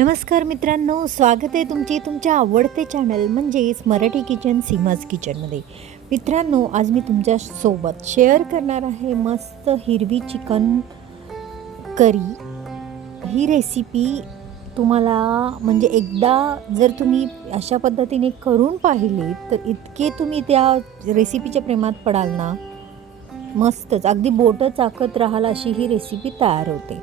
नमस्कार मित्रांनो, स्वागत आहे तुमच्या आवडते चॅनल म्हणजेच मराठी किचन सीमाज किचनमध्ये. मित्रांनो, आज मी तुमच्यासोबत शेअर करणार आहे मस्त हिरवी चिकन करी. ही रेसिपी तुम्हाला म्हणजे एकदा जर तुम्ही अशा पद्धतीने करून पाहिली तर इतके तुम्ही त्या रेसिपीच्या प्रेमात पडाल ना, मस्तच अगदी बोटं चाकत राहाल अशी ही रेसिपी तयार होते.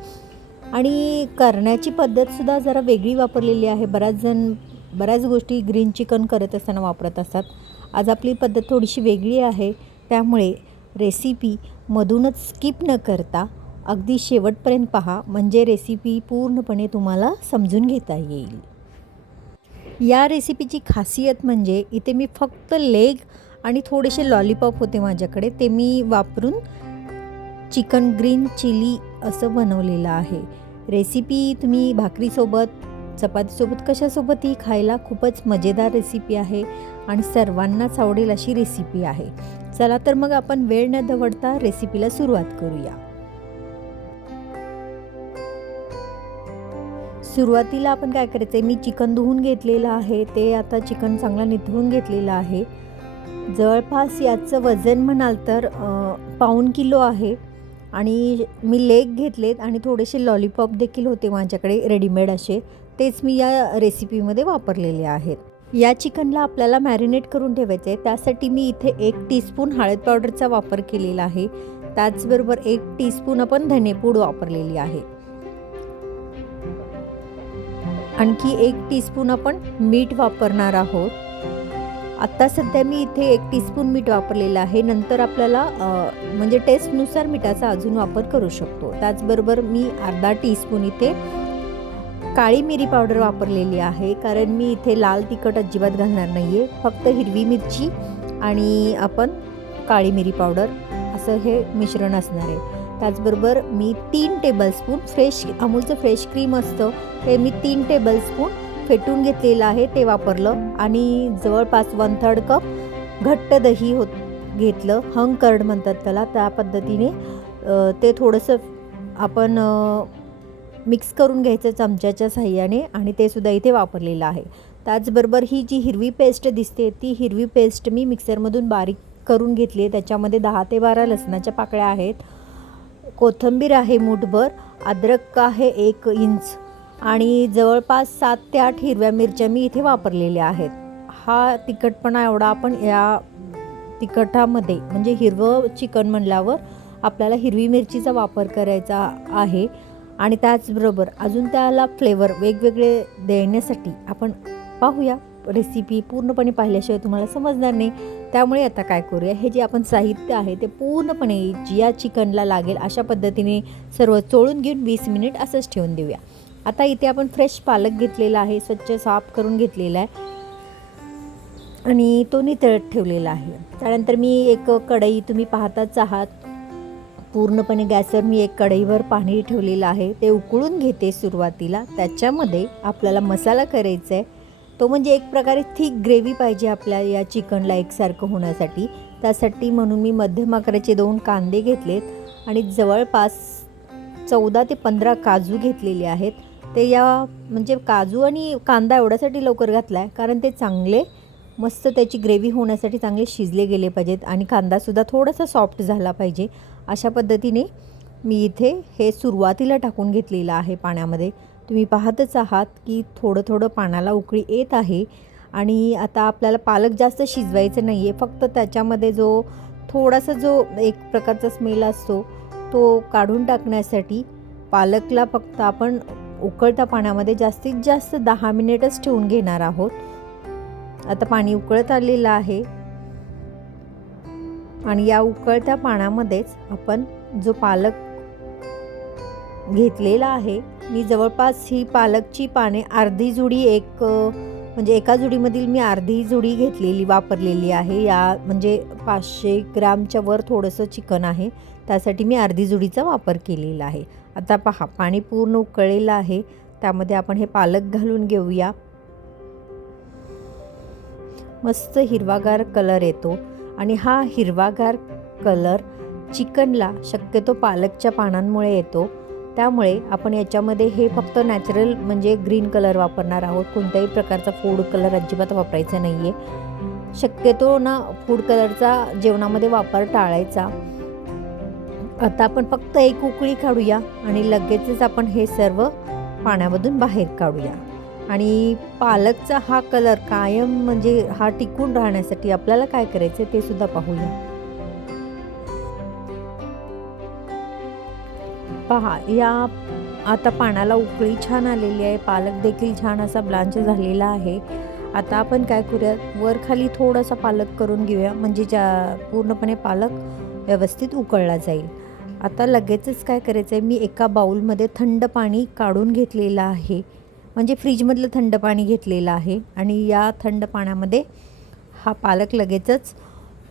आणि करण्याची पद्धतसुद्धा जरा वेगळी वापरलेली आहे. बऱ्याच गोष्टी ग्रीन चिकन करत असताना वापरत असतात. आज आपली पद्धत थोडीशी वेगळी आहे, त्यामुळे रेसिपी मधूनच स्किप न करता अगदी शेवटपर्यंत पहा, म्हणजे रेसिपी पूर्णपणे तुम्हाला समजून घेता येईल. या रेसिपीची खासियत म्हणजे इथे मी फक्त लेग आणि थोडेसे लॉलीपॉप होते माझ्याकडे, ते मी वापरून चिकन ग्रीन चिली असं बनवलेलं आहे. रेसिपी तुम्ही भाकरीसोबत, चपातीसोबत कशासोबतही खायला खूपच मजेदार रेसिपी आहे आणि सर्वांनाच आवडेल अशी रेसिपी आहे. चला तर मग आपण वेळ न दवडता रेसिपीला सुरुवात करूया. सुरुवातीला आपण काय करायचं आहे, मी चिकन धुवून घेतलेलं आहे. ते आता चिकन चांगलं निथळून घेतलेलं आहे. जवळपास याचं वजन म्हणाल तर 1.25 किलो आहे. आणि मी लेग घेतलेत आणि थोडेसे लॉलीपॉप देखील होते माझ्याकडे रेडीमेड असे, तेच मी या रेसिपीमध्ये वापरलेले आहेत. या चिकनला आपल्याला मॅरिनेट करून ठेवायचे आहे. त्यासाठी मी इथे 1 टीस्पून हळद पावडरचा वापर केलेला आहे. त्याचबरोबर 1 टीस्पून आपण धनेपूड वापरलेली आहे. आणखी 1 टीस्पून आपण मीठ वापरणार आहोत. आत्ता सध्या मी इथे 1 टीस्पून मीठ वापरलेलं आहे. नंतर आपल्याला म्हणजे टेस्टनुसार मिठाचा अजून वापर करू शकतो. त्याचबरोबर मी अर्धा टीस्पून इथे काळी मिरी पावडर वापरलेली आहे, कारण मी इथे लाल तिखट अजिबात घालणार नाही आहे. फक्त हिरवी मिरची आणि आपण काळी मिरी पावडर असं हे मिश्रण असणार आहे. त्याचबरोबर मी 3 टेबलस्पून अमूलचं फ्रेश क्रीम असतं ते मी 3 टेबलस्पून फेटून घेतलेलं आहे, ते वापरलं. आणि जवळपास 1/3 कप घट्ट दही घेतलं, हंग कर्ड म्हणतात त्याला. त्या पद्धतीने ते थोडंसं आपण मिक्स करून घ्यायचं चमच्याच्या साहाय्याने, आणि ते सुद्धा इथे वापरलेलं आहे. त्याचबरोबर ही जी हिरवी पेस्ट दिसते ती हिरवी पेस्ट मी मिक्सरमधून बारीक करून घेतली आहे. त्याच्यामध्ये 10 ते 12 लसणाच्या पाकळ्या आहेत, कोथिंबीर आहे मूठभर, अद्रक आहे 1 इंच, आणि जवळपास 7 ते 8 हिरव्या मिरच्या मी इथे वापरलेल्या आहेत. हा तिखटपणा एवढा आपण या तिखटामध्ये, म्हणजे हिरवं चिकन म्हणल्यावर आपल्याला हिरवी मिरचीचा वापर करायचा आहे. आणि त्याचबरोबर अजून त्याला फ्लेवर वेगवेगळे देण्यासाठी आपण पाहूया. रेसिपी पूर्णपणे पाहिल्याशिवाय तुम्हाला समजणार नाही, त्यामुळे आता काय करूया, हे जे आपण साहित्य आहे ते पूर्णपणे या चिकनला लागेल अशा पद्धतीने सर्व चोळून घेऊन 20 मिनिट असंच ठेवून देऊया. आता इथे आपण फ्रेश पालक घेतलेला आहे, स्वच्छ साफ करून घेतलेला आहे आणि तो नितळत ठेवलेला आहे. त्यानंतर मी एक कढई, तुम्ही पाहताच आहात पूर्णपणे गॅसवर मी एक कढईवर पाणी ठेवलेलं आहे, ते उकळून घेते सुरुवातीला. त्याच्यामध्ये आपल्याला मसाला करायचा आहे, तो म्हणजे एक प्रकारे थिक ग्रेव्ही पाहिजे आपल्या या चिकनला एकसारखं होण्यासाठी. त्यासाठी म्हणून मी मध्यम आकाराचे 2 कांदे घेतलेत आणि जवळपास 14 ते 15 काजू घेतलेले आहेत. ते या म्हणजे काजू आणि कांदा एवढ्यासाठी लवकर घातला आहे, कारण ते चांगले मस्त त्याची ग्रेव्ही होण्यासाठी चांगले शिजले गेले पाहिजेत आणि कांदासुद्धा थोडासा सॉफ्ट झाला पाहिजे. अशा पद्धतीने मी इथे हे सुरुवातीला टाकून घेतलेलं आहे पाण्यामध्ये. तुम्ही पाहतच आहात की थोडं थोडं पाण्याला उकळी येत आहे. आणि आता आपल्याला पालक जास्त शिजवायचं नाही आहे, फक्त त्याच्यामध्ये थोडासा जो एक प्रकारचा स्मेल असतो तो काढून टाकण्यासाठी पालकला फक्त आपण उकळत्या पाण्यामध्ये जास्तीत जास्त 10 मिनिटच ठेवून घेणार आहोत. आता पाणी उकळत आलेलं आहे आणि या उकळत्या पाण्यामध्येच आपण जो पालक घेतलेला आहे, मी जवळपास ही पालकची पाने अर्धी जुडी म्हणजे एका जुडीमधील मी अर्धी जुडी वापरलेली आहे. या म्हणजे 500 ग्रामच्या वर थोडंसं चिकन आहे, त्यासाठी मी अर्धी जुडीचा वापर केलेला आहे. आता पहा, पाणी पूर्ण उकळलेलं आहे, त्यामध्ये आपण हे पालक घालून घेऊया. मस्त हिरवागार कलर येतो आणि हा हिरवागार कलर चिकनला शक्यतो पालकच्या पानांमुळे येतो. त्यामुळे आपण याच्यामध्ये हे फक्त नॅचरल म्हणजे ग्रीन कलर वापरणार आहोत. कोणत्याही प्रकारचा फूड कलर अजिबात वापरायचा नाही आहे. शक्यतो ना फूड कलरचा जेवणामध्ये वापर टाळायचा. आता आपण फक्त एक उकळी काढूया आणि लगेचच आपण हे सर्व पाण्यामधून बाहेर काढूया. आणि पालकचा हा कलर कायम म्हणजे हा टिकून राहण्यासाठी आपल्याला काय करायचं ते सुद्धा पाहूया. पहा, या आता पाण्याला उकळी छान आलेली आहे. पालक देखील छान असा ब्लांच झालेला आहे. आता आपण काय करूया, वर खाली थोडासा पालक करून घेऊया म्हणजे पूर्णपणे पालक व्यवस्थित उकळला जाईल. आता लगेचच काय करायचं आहे, मी एका बाउलमध्ये थंड पाणी काढून घेतलेलं आहे. म्हणजे फ्रीजमधलं थंड पाणी घेतलेलं आहे आणि या थंड पाण्यामध्ये हा पालक लगेचच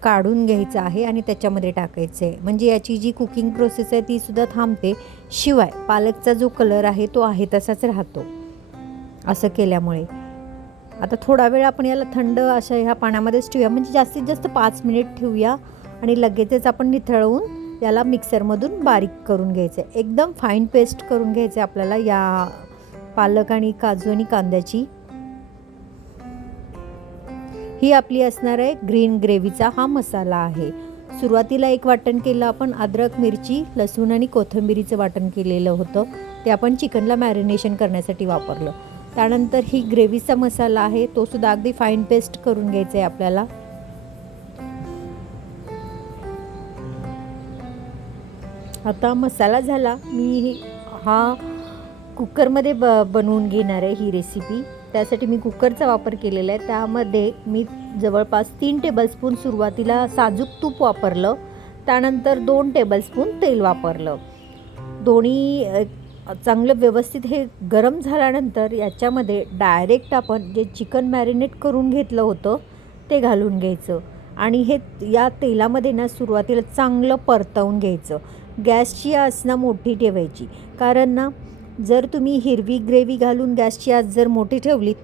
काढून घ्यायचा आहे आणि त्याच्यामध्ये टाकायचं आहे. म्हणजे याची जी कुकिंग प्रोसेस आहे ती सुद्धा थांबते. शिवाय पालकचा जो कलर आहे तो आहे तसाच राहतो असं केल्यामुळे. आता थोडा वेळ आपण याला थंड अशा ह्या पाण्यामध्येच ठेवूया. म्हणजे जास्तीत जास्त 5 मिनिट ठेवूया आणि लगेचच आपण निथळवून याला मिक्सरमधून बारीक करून घ्यायचं आहे. एकदम फाईन पेस्ट करून घ्यायचं आहे आपल्याला या पालक आणि काजू आणि कांद्याची. ही आपली असणार आहे ग्रीन ग्रेव्हीचा हा मसाला आहे. सुरुवातीला एक वाटण केलं आपण, अद्रक, मिरची, लसूण आणि कोथिंबिरीचं वाटण केलेलं होतं. ते आपण चिकनला मॅरिनेशन करण्यासाठी वापरलं. त्यानंतर ही ग्रेव्हीचा मसाला आहे तो सुद्धा अगदी फाईन पेस्ट करून घ्यायचा आहे आपल्याला. आता मसाला झाला. मी हा कुकरमध्ये बनवून घेणार आहे ही रेसिपी. त्यासाठी मी कुकरचा वापर केलेला आहे. त्यामध्ये मी जवळपास 3 टेबलस्पून सुरुवातीला साजूक तूप वापरलं. त्यानंतर 2 टेबलस्पून तेल वापरलं. दोन्ही चांगलं व्यवस्थित हे गरम झाल्यानंतर याच्यामध्ये डायरेक्ट आपण जे चिकन मॅरिनेट करून घेतलं होतं ते घालून घ्यायचं आणि हे या तेलामध्ये ना सुरुवातीला चांगलं परतवून घ्यायचं. गॅसची आच ना मोठी ठेवायची, कारण ना जर तुम्ही हिरवी ग्रेव्ही घालून गॅसची आच जर मोठी ठेवलीत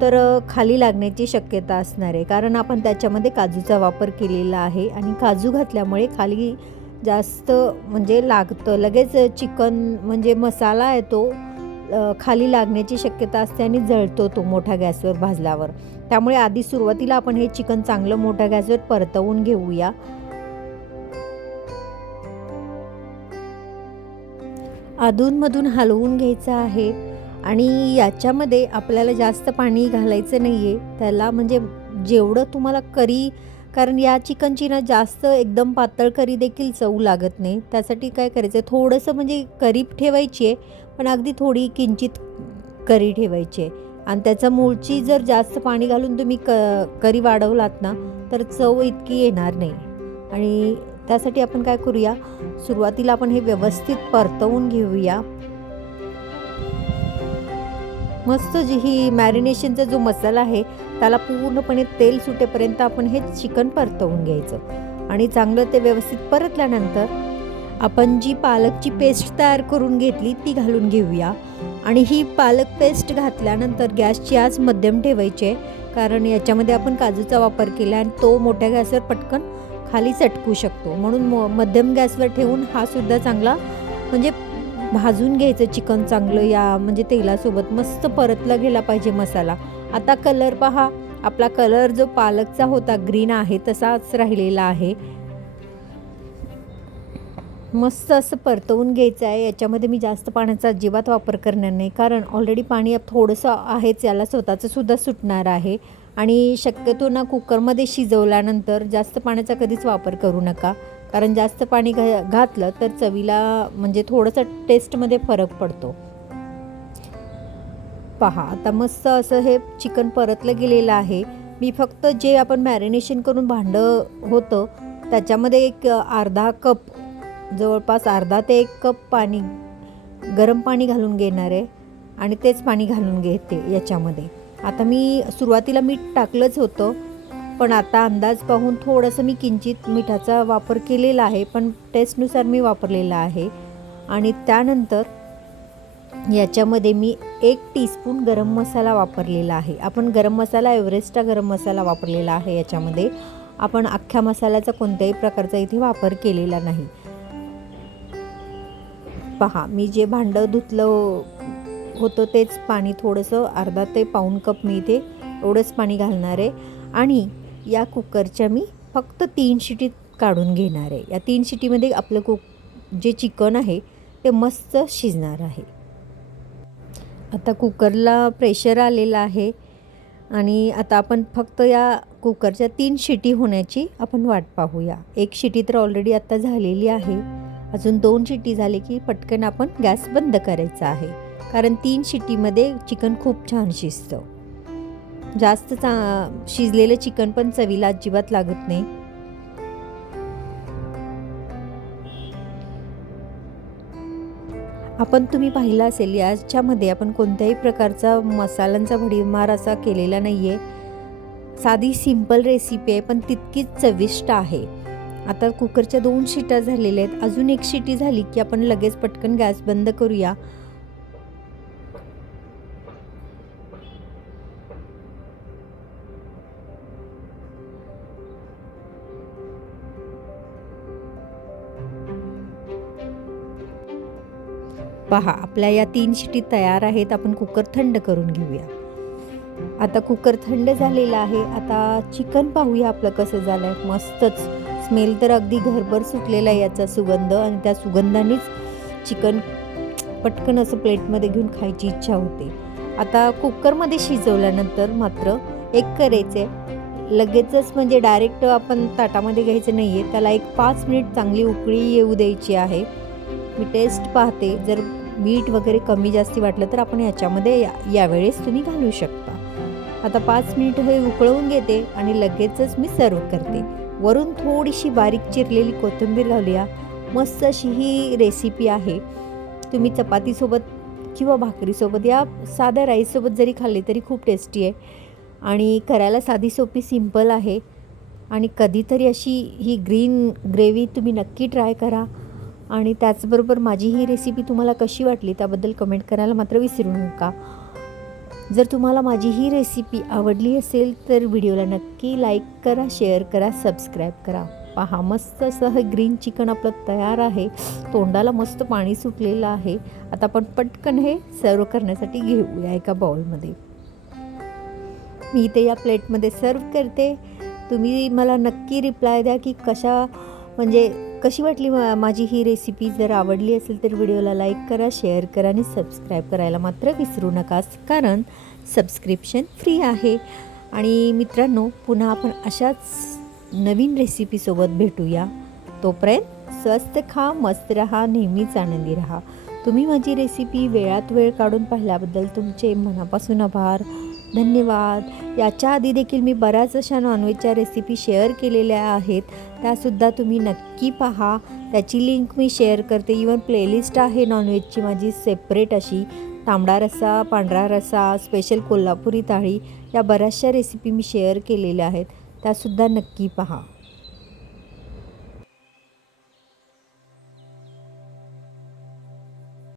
तर खाली लागण्याची शक्यता असणार आहे. कारण आपण त्याच्यामध्ये काजूचा वापर केलेला आहे आणि काजू घातल्यामुळे खाली जास्त म्हणजे लागतं. लगेच चिकन म्हणजे मसाला आहे तो खाली लागण्याची शक्यता असते आणि जळतो तो मोठ्या गॅसवर भाजल्यावर. त्यामुळे आधी सुरुवातीला आपण हे चिकन चांगलं मोठ्या गॅसवर परतवून घेऊया. अधूनमधून हलवून घ्यायचं आहे आणि याच्यामध्ये आपल्याला जास्त पाणी घालायचं नाही आहे त्याला. म्हणजे जेवढं तुम्हाला करी, कारण या चिकनची ना जास्त एकदम पातळ करी देखील चव लागत नाही. त्यासाठी काय करायचं, थोडंसं म्हणजे करी ठेवायची आहे पण अगदी थोडी किंचित करी ठेवायची आहे. आणि त्याचा मूळची जर जास्त पाणी घालून तुम्ही करी वाढवलात ना तर चव इतकी येणार नाही. आणि त्यासाठी आपण काय करूया, सुरुवातीला आपण हे व्यवस्थित परतवून घेऊया. मस्त जी ही मॅरिनेशनचा जो मसाला आहे त्याला पूर्णपणे तेल सुटेपर्यंत आपण हे चिकन परतवून घ्यायचं आणि चांगलं ते व्यवस्थित परतल्यानंतर आपण जी पालकची पेस्ट तयार करून घेतली ती घालून घेऊया. आणि ही पालक पेस्ट घातल्यानंतर गॅसची आच मध्यम ठेवायची आहे, कारण याच्यामध्ये आपण काजूचा वापर केला आणि तो मोठ्या गॅसवर पटकन खाली चटकू शकतो. म्हणून मध्यम गॅसवर ठेवून हा सुद्धा चांगला म्हणजे भाजून घ्यायचं चिकन चांगलं या म्हणजे तेलासोबत मस्त परतला गेला पाहिजे मसाला. आता कलर पहा, आपला कलर जो पालकचा होता ग्रीन आहे तसाच राहिलेला आहे. मस्त असं परतवून घ्यायचं आहे. याच्यामध्ये मी जास्त पाण्याचा अजिबात वापर करणार नाही, कारण ऑलरेडी पाणी थोडंसं आहेच, याला स्वतःचं सुद्धा सुटणार आहे. आणि शक्यतो ना कुकरमध्ये शिजवल्यानंतर जास्त पाण्याचा कधीच वापर करू नका, कारण जास्त पाणी घातलं तर चवीला म्हणजे थोडंसं टेस्टमध्ये फरक पडतो. पहा, आता मस्त असं हे चिकन परतलं गेलेलं आहे. मी फक्त जे आपण मॅरिनेशन करून भांडं होतं त्याच्यामध्ये एक अर्धा कप, जवळपास अर्धा ते 1 कप पाणी, गरम पाणी घालून घेणार आहे आणि तेच पाणी घालून घेते याच्यामध्ये. आता मी सुरुवातीला मीठ टाकलंच होतं, पण आता अंदाज पाहून थोडंसं मी किंचित मिठाचा वापर केलेला आहे, पण टेस्टनुसार मी वापरलेला आहे. आणि त्यानंतर याच्यामध्ये मी 1 टीस्पून गरम मसाला वापरलेला आहे. आपण गरम मसाला एव्हरेस्टचा गरम मसाला वापरलेला आहे. याच्यामध्ये आपण अख्ख्या मसाल्याचा कोणत्याही प्रकारचा इथे वापर केलेला नाही. पहा, मी जे भांडं धुतलं होतं तेच पाणी, थोडंसं अर्धा ते पाऊण कप मी इथे एवढंच पाणी घालणार आहे. आणि या कुकरच्या मी फक्त 3 शिटी काढून घेणार आहे. या 3 शिटीमध्ये आपलं जे चिकन आहे ते मस्त शिजणार आहे. आता कुकरला प्रेशर आलेलं आहे आणि आता आपण फक्त या कुकरच्या 3 शिटी होण्याची आपण वाट पाहूया. 1 शिटी तर ऑलरेडी आता झालेली आहे. अजून 2 शिटी झाली की पटकन आपण गॅस बंद करायचा आहे, कारण 3 शिटीमध्ये चिकन खूप छान शिजतं. जास्त शिजलेलं चिकन पण चवीला अजिबात लागत नाही. तुम्ही पाहिलं असेल, याच्यामध्ये आपण कोणत्याही प्रकारचा मसाल्यांचा भडीमार असा केलेला नाही आहे. साधी सिंपल रेसिपी आहे, पण तितकीच चविष्ट आहे. आता कुकरच्या 2 शिट्या झालेल्या आहेत. अजून 1 शिटी झाली की आपण लगेच पटकन गॅस बंद करूया. पहा, आपल्या या 3 शिटी तयार आहेत. आपण कुकर थंड करून घेऊया. आता कुकर थंड झालेला आहे. आता चिकन पाहूया आपलं कसं झालं आहे. मस्तच स्मेल तर अगदी घरभर सुटलेला आहे याचा सुगंध, आणि त्या सुगंधानेच चिकन पटकन असं प्लेटमध्ये घेऊन खायची इच्छा होते. आता कुकरमध्ये शिजवल्यानंतर मात्र एक करायचं आहे, लगेचच म्हणजे डायरेक्ट आपण ताटामध्ये घ्यायचं नाही आहे. त्याला एक 5 मिनिट चांगली उकळी येऊ द्यायची आहे. मी टेस्ट पाहते, जर मीठ वगैरे कमी जास्ती वाटलं तर आपण याच्यामध्ये यावेळेस तुम्ही घालू शकता. आता 5 मिनिट हे उकळवून घेते आणि लगेचच मी सर्व करते. वरून थोडीशी बारीक चिरलेली कोथिंबीर घालूया. मस्त अशी ही रेसिपी आहे. तुम्ही चपातीसोबत किंवा भाकरीसोबत या साध्या राईससोबत जरी खाल्ली तरी खूप टेस्टी आहे आणि करायला साधी सोपी सिंपल आहे. आणि कधीतरी अशी ही ग्रीन ग्रेव्ही तुम्ही नक्की ट्राय करा. आणि त्याचबरोबर माझी ही रेसिपी तुम्हाला कशी वाटली त्याबद्दल कमेंट करायला मात्र विसरू नका. जर तुम्हाला माझी ही रेसिपी आवडली असेल तर व्हिडिओला नक्की लाईक करा, शेअर करा, सबस्क्राईब करा. पहा, मस्त असं हे ग्रीन चिकन आपलं तयार आहे. तोंडाला मस्त पाणी सुटलेलं आहे. आता आपण पटकन हे सर्व करण्यासाठी घेऊया एका बाउलमध्ये. मी इथे या प्लेटमध्ये सर्व करते. तुम्ही मला नक्की रिप्लाय द्या की कशी वाटली माझी ही रेसिपी. जर आवडली असेल तर व्हिडिओला लाईक करा, शेअर करा आणि सबस्क्राईब करायला मात्र विसरू नका, कारण सबस्क्रिप्शन फ्री आहे. आणि मित्रांनो, पुन्हा आपण अशाच नवीन रेसिपीसोबत भेटूया. तोपर्यंत स्वस्त खा, मस्त रहा, नेहमीच आनंदी रहा. तुम्ही माझी रेसिपी वेळात वेळ काढून पाहिल्याबद्दल तुमचे मनापासून आभार. धन्यवाद. याच्या आधी देखील मी बऱ्याच अशा नॉनव्हेजच्या रेसिपी शेअर केलेल्या आहेत, त्यासुद्धा तुम्ही नक्की पहा. त्याची लिंक मी शेअर करते. इवन प्लेलिस्ट आहे नॉनव्हेजची माझी सेपरेट अशी. तांबडा रस्सा, पांढरा रस्सा, स्पेशल कोल्हापुरी थाळी, या बऱ्याचशा रेसिपी मी शेअर केलेल्या आहेत, त्यासुद्धा नक्की पहा.